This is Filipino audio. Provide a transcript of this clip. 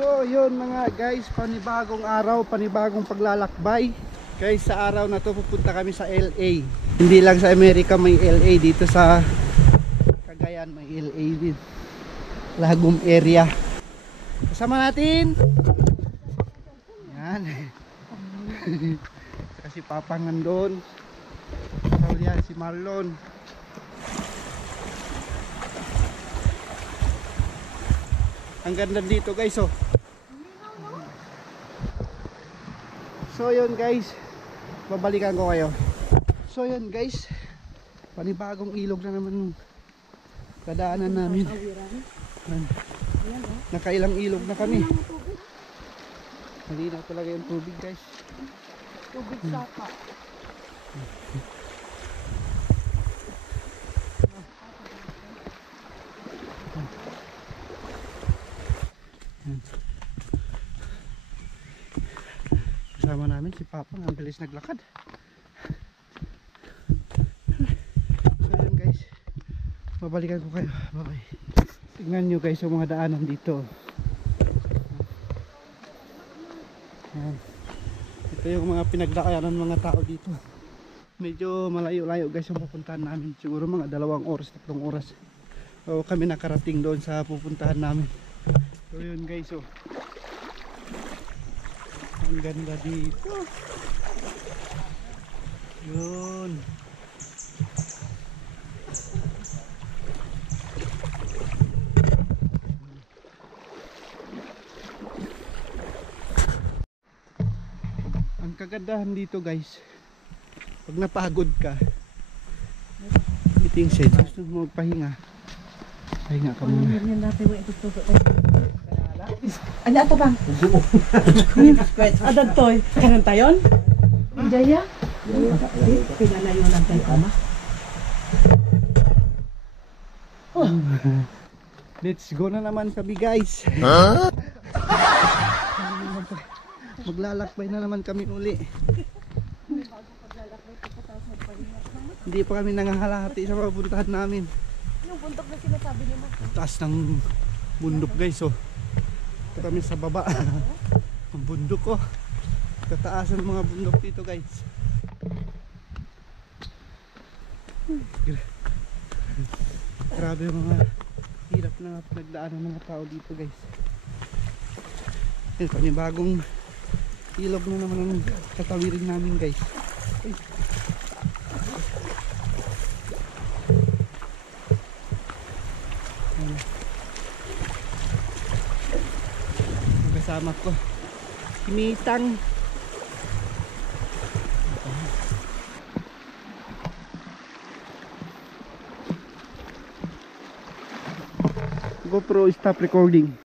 So yun mga guys, panibagong araw, panibagong paglalakbay. Guys, sa araw na to pupunta kami sa LA. Hindi lang sa Amerika may LA, dito sa Cagayan may LA din, Lagum area. Kasama natin yan kasi Papang nandun, yan si Marlon. Ang ganda dito guys, oh. So yun guys, babalikan ko kayo. So yun guys, panibagong ilog na naman kadaanan namin. Nakailang ilog na kami. Malinaw talaga yung tubig guys. Tubig sapa. Kasama namin si Papa, ang bilis naglakad. So yun guys, babalikan ko kayo. Bye bye. Tignan nyo guys yung mga daanan dito. Ayan. Ito yung mga pinagdaanan ng mga tao dito. Medyo malayo-layo guys yung pupuntahan namin. Siguro mga 2 oras, 3 oras. So kami nakarating doon sa pupuntahan namin. So yun guys, oh. Ang ganda dito. Yun. Ang kagandahan dito guys, pag napagod ka, meeting set, gusto mo magpahinga, pahinga ka muna. Ano ito bang? Adan toy. Kanan tayon? Jaya? Pinalayo lang tayo ama. Let's go na naman kami guys. Maglalakbay na naman kami uli. Hindi pa kami nangahalati sa pupuntahan namin. Yung bundok na sinasabi niyo mo. Taas ng bundok guys, oh. Ito kami sa baba. Ang bundok, oh. Tataasan ng mga bundok dito guys. Grabe yung mga hirap na pinagdaanan ng mga tao dito guys. Ito, panibagong ilog na naman ang tatawirin namin guys. Kasama ko Kimitang. GoPro stop recording.